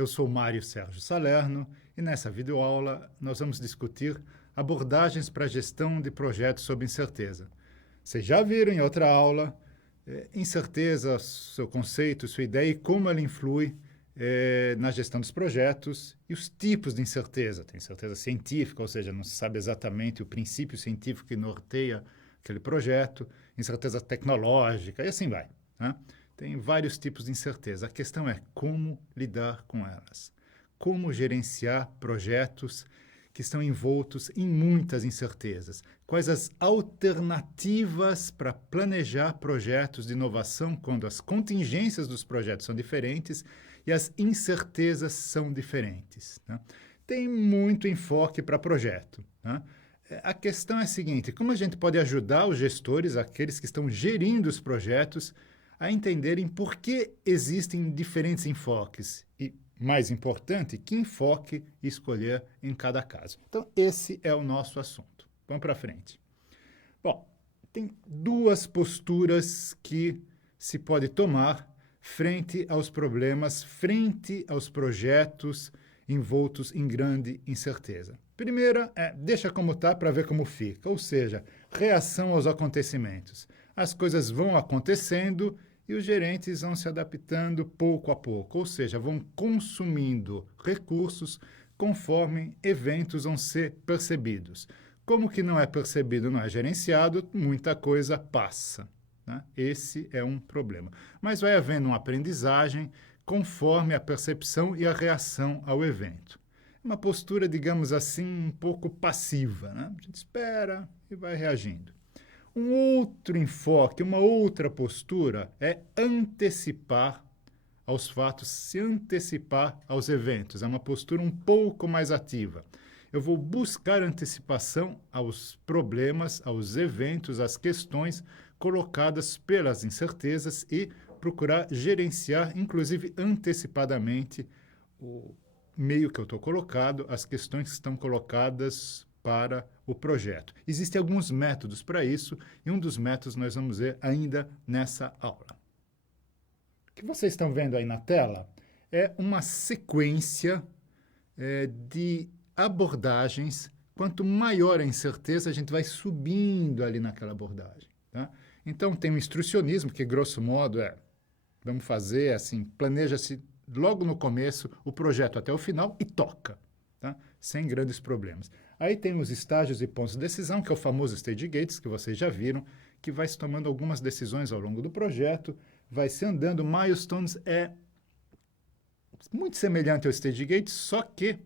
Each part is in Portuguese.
Eu sou Mário Sérgio Salerno e nessa videoaula nós vamos discutir abordagens para a gestão de projetos sob incerteza. Vocês já viram em outra aula incerteza, seu conceito, sua ideia e como ela influi na gestão dos projetos e os tipos de incerteza. Tem incerteza científica, ou seja, não se sabe exatamente o princípio científico que norteia aquele projeto, incerteza tecnológica e assim vai, né? Tem vários tipos de incerteza. A questão é como lidar com elas. Como gerenciar projetos que estão envoltos em muitas incertezas. Quais as alternativas para planejar projetos de inovação quando as contingências dos projetos são diferentes e as incertezas são diferentes, né? Tem muito enfoque para projeto, né? A questão é a seguinte: como a gente pode ajudar os gestores, aqueles que estão gerindo os projetos, a entenderem por que existem diferentes enfoques e, mais importante, que enfoque escolher em cada caso. Então, esse é o nosso assunto. Vamos para frente. Bom, tem duas posturas que se pode tomar frente aos problemas, frente aos projetos envoltos em grande incerteza. Primeira é deixa como está para ver como fica, ou seja, reação aos acontecimentos. As coisas vão acontecendo e os gerentes vão se adaptando pouco a pouco, ou seja, vão consumindo recursos conforme eventos vão ser percebidos. Como que não é percebido, não é gerenciado, muita coisa passa, né? Esse é um problema. Mas vai havendo uma aprendizagem conforme a percepção e a reação ao evento. Uma postura, digamos assim, um pouco passiva, né? A gente espera e vai reagindo. Um outro enfoque, uma outra postura é antecipar aos fatos, se antecipar aos eventos. É uma postura um pouco mais ativa. Eu vou buscar antecipação aos problemas, aos eventos, às questões colocadas pelas incertezas e procurar gerenciar, inclusive antecipadamente, o meio que eu estou colocado, as questões que estão colocadas para o projeto. Existem alguns métodos para isso e um dos métodos nós vamos ver ainda nessa aula. O que vocês estão vendo aí na tela é uma sequência de abordagens. Quanto maior a incerteza, a gente vai subindo ali naquela abordagem, tá? Então tem o instrucionismo, que grosso modo vamos fazer assim, planeja-se logo no começo o projeto até o final e toca, tá? Sem grandes problemas. Aí tem os estágios e pontos de decisão, que é o famoso stage gates, que vocês já viram, que vai se tomando algumas decisões ao longo do projeto, vai se andando. Milestones é muito semelhante ao stage gate, só que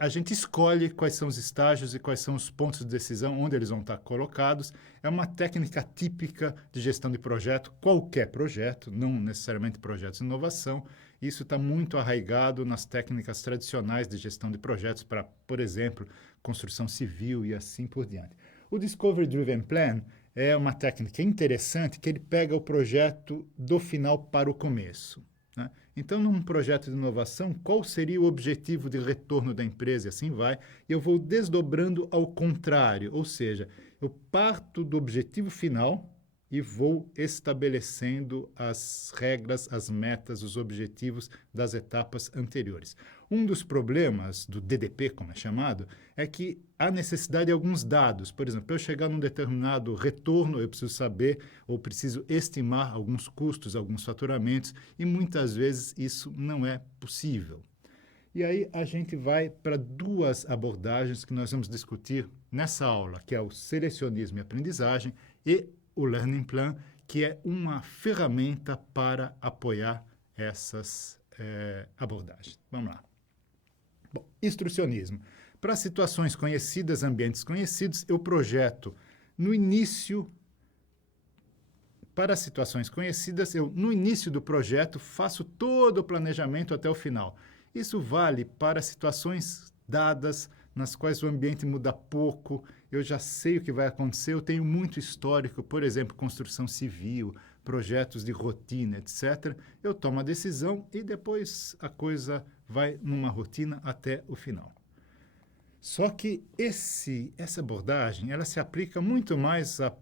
a gente escolhe quais são os estágios e quais são os pontos de decisão, onde eles vão estar colocados. É uma técnica típica de gestão de projeto, qualquer projeto, não necessariamente projetos de inovação. Isso está muito arraigado nas técnicas tradicionais de gestão de projetos para, por exemplo, construção civil e assim por diante. O Discovery Driven Plan é uma técnica interessante que ele pega o projeto do final para o começo, né? Então, num projeto de inovação, qual seria o objetivo de retorno da empresa? E assim vai. E eu vou desdobrando ao contrário, ou seja, eu parto do objetivo final e vou estabelecendo as regras, as metas, os objetivos das etapas anteriores. Um dos problemas do DDP, como é chamado, é que há necessidade de alguns dados. Por exemplo, para eu chegar num determinado retorno, eu preciso saber ou preciso estimar alguns custos, alguns faturamentos, e muitas vezes isso não é possível. E aí a gente vai para duas abordagens que nós vamos discutir nessa aula, que é o selecionismo e aprendizagem e o Learning Plan, que é uma ferramenta para apoiar essas abordagens. Vamos lá. Bom, instrucionismo. Para situações conhecidas, ambientes conhecidos, eu projeto no início. Para situações conhecidas, eu, no início do projeto, faço todo o planejamento até o final. Isso vale para situações dadas, nas quais o ambiente muda pouco, eu já sei o que vai acontecer, eu tenho muito histórico, por exemplo, construção civil, projetos de rotina, etc. Eu tomo a decisão e depois a coisa vai numa rotina até o final. Só que essa abordagem ela se aplica muito mais a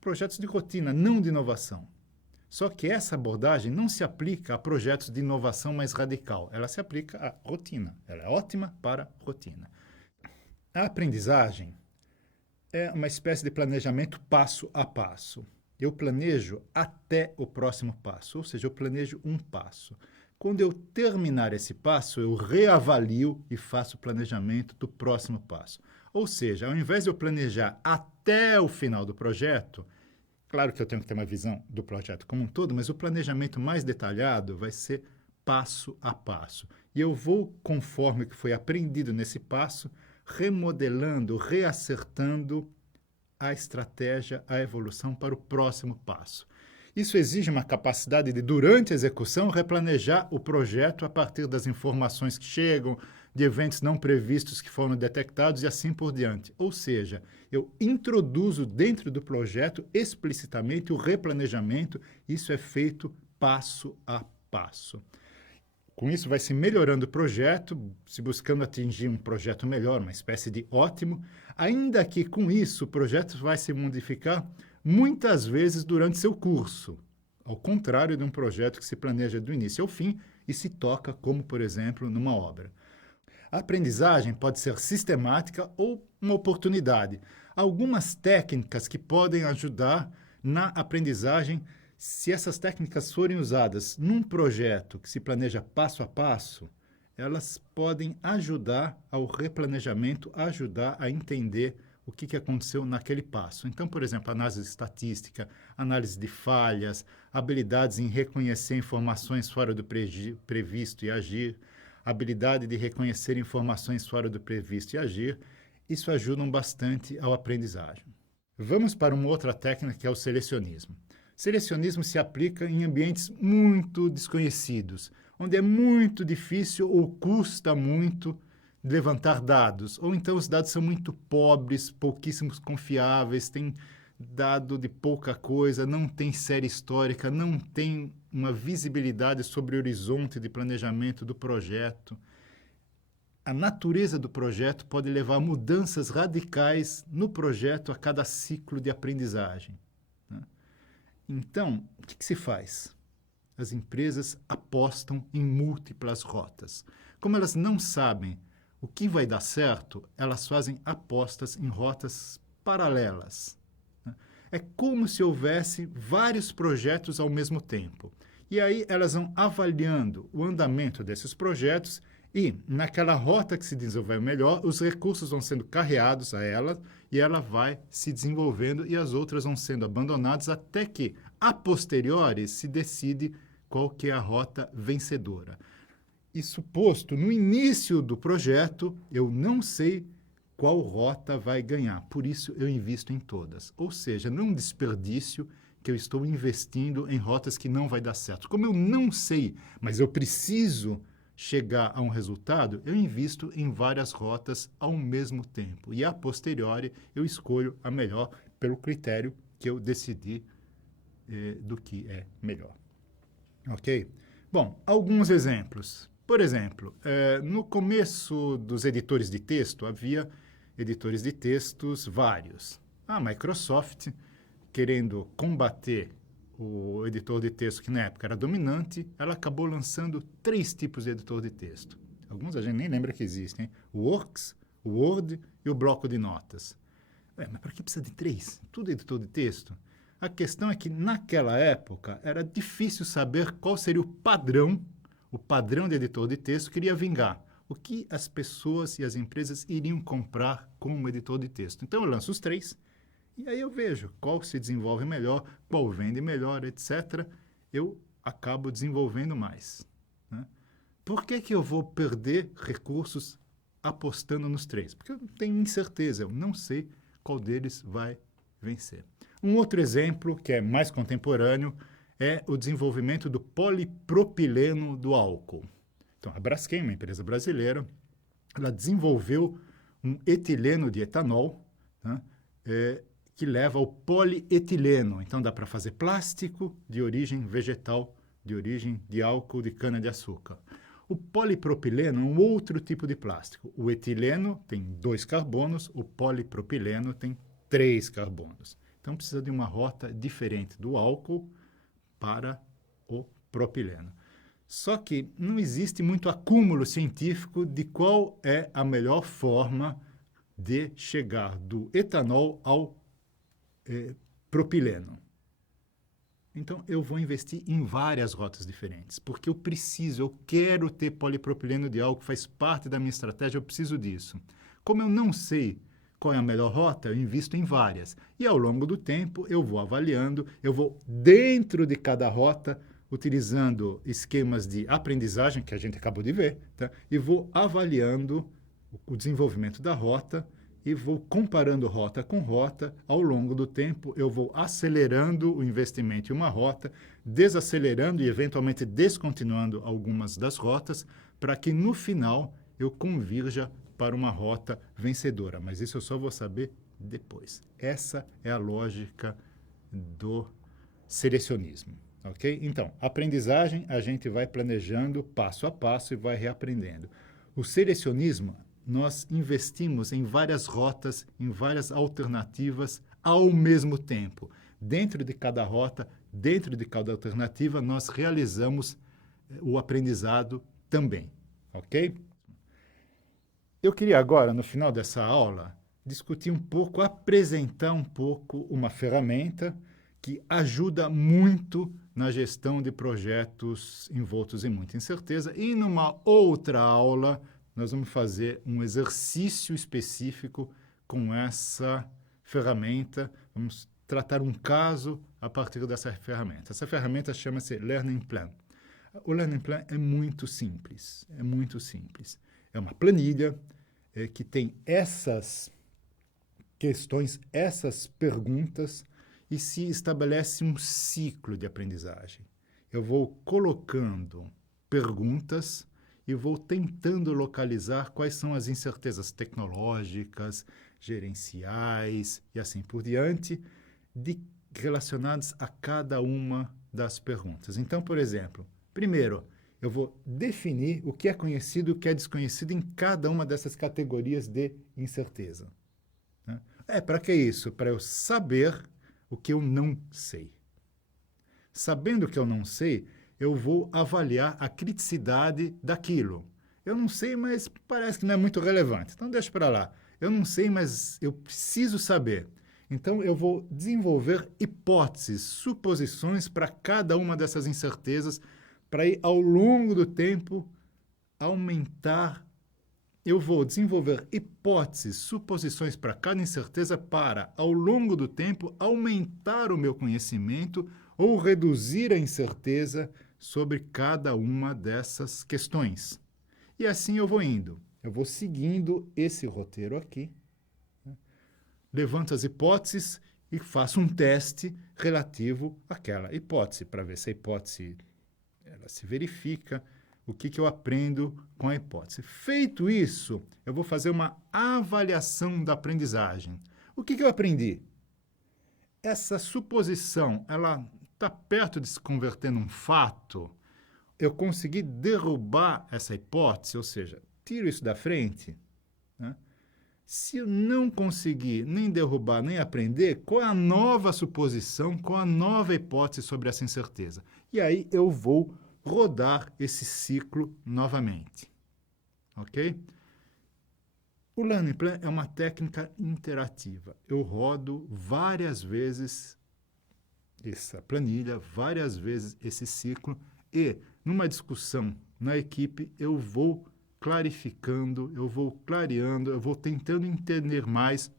projetos de rotina, não de inovação. Só que essa abordagem não se aplica a projetos de inovação mais radical, ela se aplica à rotina, ela é ótima para rotina. A aprendizagem é uma espécie de planejamento passo a passo. Eu planejo até o próximo passo, ou seja, eu planejo um passo. Quando eu terminar esse passo, eu reavalio e faço o planejamento do próximo passo. Ou seja, ao invés de eu planejar até o final do projeto, claro que eu tenho que ter uma visão do projeto como um todo, mas o planejamento mais detalhado vai ser passo a passo. E eu vou, conforme o que foi aprendido nesse passo, remodelando, reacertando a estratégia, a evolução para o próximo passo. Isso exige uma capacidade de, durante a execução, replanejar o projeto a partir das informações que chegam, de eventos não previstos que foram detectados e assim por diante. Ou seja, eu introduzo dentro do projeto explicitamente o replanejamento, isso é feito passo a passo. Com isso vai se melhorando o projeto, se buscando atingir um projeto melhor, uma espécie de ótimo, ainda que com isso o projeto vai se modificar muitas vezes durante seu curso, ao contrário de um projeto que se planeja do início ao fim e se toca como, por exemplo, numa obra. A aprendizagem pode ser sistemática ou uma oportunidade. Algumas técnicas que podem ajudar na aprendizagem, se essas técnicas forem usadas num projeto que se planeja passo a passo, elas podem ajudar ao replanejamento, ajudar a entender o que aconteceu naquele passo. Então, por exemplo, análise estatística, análise de falhas, habilidades em reconhecer informações fora do previsto e agir, habilidade de reconhecer informações fora do previsto e agir, isso ajudam bastante ao aprendizagem. Vamos para uma outra técnica que é o selecionismo. Selecionismo se aplica em ambientes muito desconhecidos, onde é muito difícil ou custa muito levantar dados, ou então os dados são muito pobres, pouquíssimos confiáveis, tem dado de pouca coisa, não tem série histórica, não tem uma visibilidade sobre o horizonte de planejamento do projeto. A natureza do projeto pode levar a mudanças radicais no projeto a cada ciclo de aprendizagem. Então, o que se faz? As empresas apostam em múltiplas rotas. Como elas não sabem o que vai dar certo, elas fazem apostas em rotas paralelas. É como se houvesse vários projetos ao mesmo tempo. E aí elas vão avaliando o andamento desses projetos e, naquela rota que se desenvolveu melhor, os recursos vão sendo carreados a ela e ela vai se desenvolvendo e as outras vão sendo abandonadas até que, a posteriori, se decide qual que é a rota vencedora. Isso posto, no início do projeto, eu não sei qual rota vai ganhar, por isso eu invisto em todas. Ou seja, não é um desperdício que eu estou investindo em rotas que não vai dar certo. Como eu não sei, mas eu preciso chegar a um resultado, eu invisto em várias rotas ao mesmo tempo. E a posteriori, eu escolho a melhor pelo critério que eu decidi do que é melhor. Ok? Bom, alguns exemplos. Por exemplo, no começo dos editores de texto, havia editores de textos vários. A Microsoft, querendo combater o editor de texto que na época era dominante, ela acabou lançando 3 tipos de editor de texto. Alguns a gente nem lembra que existem. O Works, o Word e o bloco de notas. Mas para que precisa de 3? Tudo editor de texto? A questão é que naquela época era difícil saber qual seria o padrão de editor de texto que iria vingar. O que as pessoas e as empresas iriam comprar como editor de texto. Então eu lanço os 3 e aí eu vejo qual se desenvolve melhor, qual vende melhor, etc. Eu acabo desenvolvendo mais. Né? Por que eu vou perder recursos apostando nos 3? Porque eu tenho incerteza, eu não sei qual deles vai vencer. Um outro exemplo, que é mais contemporâneo, é o desenvolvimento do polipropileno do álcool. Então, a Braskem, uma empresa brasileira, ela desenvolveu um etileno de etanol, né, que leva ao polietileno. Então, dá para fazer plástico de origem vegetal, de origem de álcool de cana-de-açúcar. O polipropileno é um outro tipo de plástico. O etileno tem 2 carbonos, o polipropileno tem 3 carbonos. Então, precisa de uma rota diferente do álcool para o propileno. Só que não existe muito acúmulo científico de qual é a melhor forma de chegar do etanol ao propileno. Então, eu vou investir em várias rotas diferentes, porque eu quero ter polipropileno de álcool, faz parte da minha estratégia, eu preciso disso. Como eu não sei qual é a melhor rota, eu invisto em várias. E ao longo do tempo, eu vou avaliando, eu vou dentro de cada rota, utilizando esquemas de aprendizagem, que a gente acabou de ver, tá? E vou avaliando o desenvolvimento da rota, e vou comparando rota com rota. Ao longo do tempo, eu vou acelerando o investimento em uma rota, desacelerando e eventualmente descontinuando algumas das rotas, para que no final eu convirja para uma rota vencedora. Mas isso eu só vou saber depois. Essa é a lógica do selecionismo. Ok? Então, aprendizagem a gente vai planejando passo a passo e vai reaprendendo. O selecionismo, nós investimos em várias rotas, em várias alternativas ao mesmo tempo. Dentro de cada rota, dentro de cada alternativa, nós realizamos o aprendizado também, ok? Eu queria agora, no final dessa aula, discutir um pouco, apresentar um pouco uma ferramenta que ajuda muito na gestão de projetos envoltos em muita incerteza. E numa outra aula, nós vamos fazer um exercício específico com essa ferramenta. Vamos tratar um caso a partir dessa ferramenta. Essa ferramenta chama-se Learning Plan. O Learning Plan é muito simples, é muito simples. É uma planilha que tem essas questões, essas perguntas, e se estabelece um ciclo de aprendizagem. Eu vou colocando perguntas e vou tentando localizar quais são as incertezas tecnológicas, gerenciais e assim por diante, relacionadas a cada uma das perguntas. Então, por exemplo, primeiro, eu vou definir o que é conhecido e o que é desconhecido em cada uma dessas categorias de incerteza. Para que isso? Para eu saber o que eu não sei. Sabendo o que eu não sei, eu vou avaliar a criticidade daquilo. Eu não sei, mas parece que não é muito relevante. Então, deixa para lá. Eu não sei, mas eu preciso saber. Então, eu vou desenvolver hipóteses, suposições para cada uma dessas incertezas, para ir, ao longo do tempo, aumentar. Eu vou desenvolver hipóteses, suposições para cada incerteza para, ao longo do tempo, aumentar o meu conhecimento ou reduzir a incerteza sobre cada uma dessas questões. E assim eu vou indo. Eu vou seguindo esse roteiro aqui. Levanto as hipóteses e faço um teste relativo àquela hipótese, para ver se a hipótese ela se verifica, o que eu aprendo com a hipótese. Feito isso, eu vou fazer uma avaliação da aprendizagem. O que eu aprendi? Essa suposição, ela está perto de se converter num fato? Eu consegui derrubar essa hipótese, ou seja, tiro isso da frente? Né? Se eu não conseguir nem derrubar, nem aprender, qual é a nova suposição, qual é a nova hipótese sobre essa incerteza? E aí eu vou rodar esse ciclo novamente. Ok? O Learning Plan é uma técnica interativa. Eu rodo várias vezes essa planilha, várias vezes esse ciclo, e numa discussão na equipe eu vou clarificando, eu vou clareando, eu vou tentando entender mais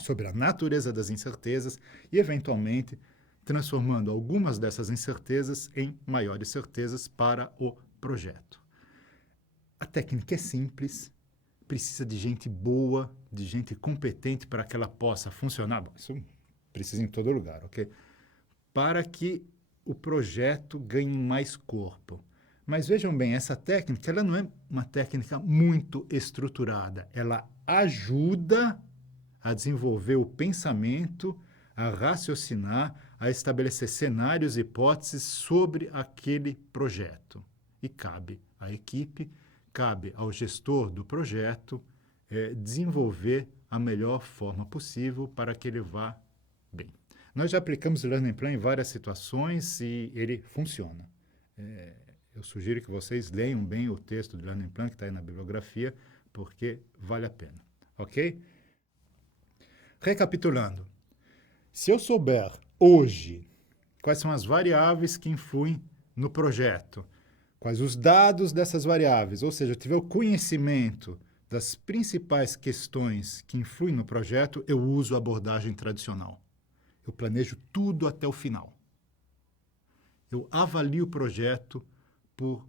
sobre a natureza das incertezas e, eventualmente, transformando algumas dessas incertezas em maiores certezas para o projeto. A técnica é simples, precisa de gente boa, de gente competente para que ela possa funcionar. Bom, isso precisa em todo lugar, ok? Para que o projeto ganhe mais corpo. Mas vejam bem, essa técnica ela não é uma técnica muito estruturada. Ela ajuda a desenvolver o pensamento, a raciocinar, a estabelecer cenários e hipóteses sobre aquele projeto. E cabe à equipe, cabe ao gestor do projeto desenvolver a melhor forma possível para que ele vá bem. Nós já aplicamos o Learning Plan em várias situações e ele funciona. Eu sugiro que vocês leiam bem o texto do Learning Plan que está aí na bibliografia, porque vale a pena, ok? Recapitulando, se eu souber hoje quais são as variáveis que influem no projeto, quais os dados dessas variáveis, ou seja, eu tiver o conhecimento das principais questões que influem no projeto, eu uso a abordagem tradicional. Eu planejo tudo até o final. Eu avalio o projeto por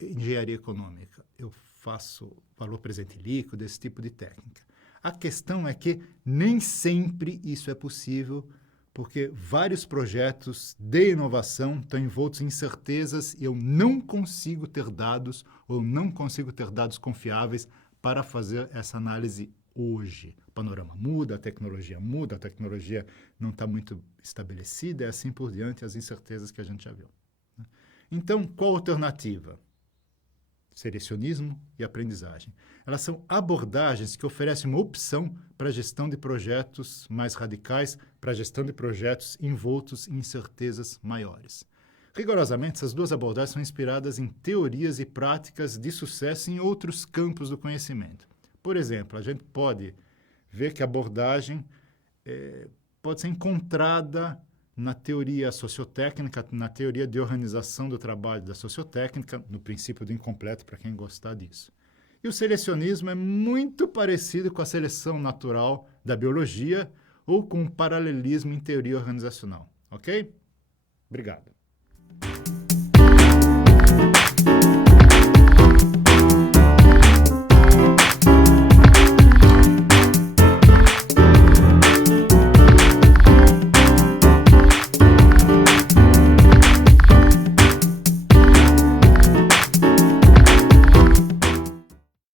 engenharia econômica. Eu faço valor presente líquido, esse tipo de técnica. A questão é que nem sempre isso é possível, porque vários projetos de inovação estão envoltos em incertezas e eu não consigo ter dados ou não consigo ter dados confiáveis para fazer essa análise hoje. O panorama muda, a tecnologia não está muito estabelecida e assim por diante, as incertezas que a gente já viu. Então, qual a alternativa? Selecionismo e aprendizagem. Elas são abordagens que oferecem uma opção para a gestão de projetos mais radicais, para a gestão de projetos envoltos em incertezas maiores. Rigorosamente, essas duas abordagens são inspiradas em teorias e práticas de sucesso em outros campos do conhecimento. Por exemplo, a gente pode ver que a abordagem pode ser encontrada na teoria sociotécnica, na teoria de organização do trabalho da sociotécnica, no princípio do incompleto, para quem gostar disso. E o selecionismo é muito parecido com a seleção natural da biologia ou com o paralelismo em teoria organizacional. Ok? Obrigado.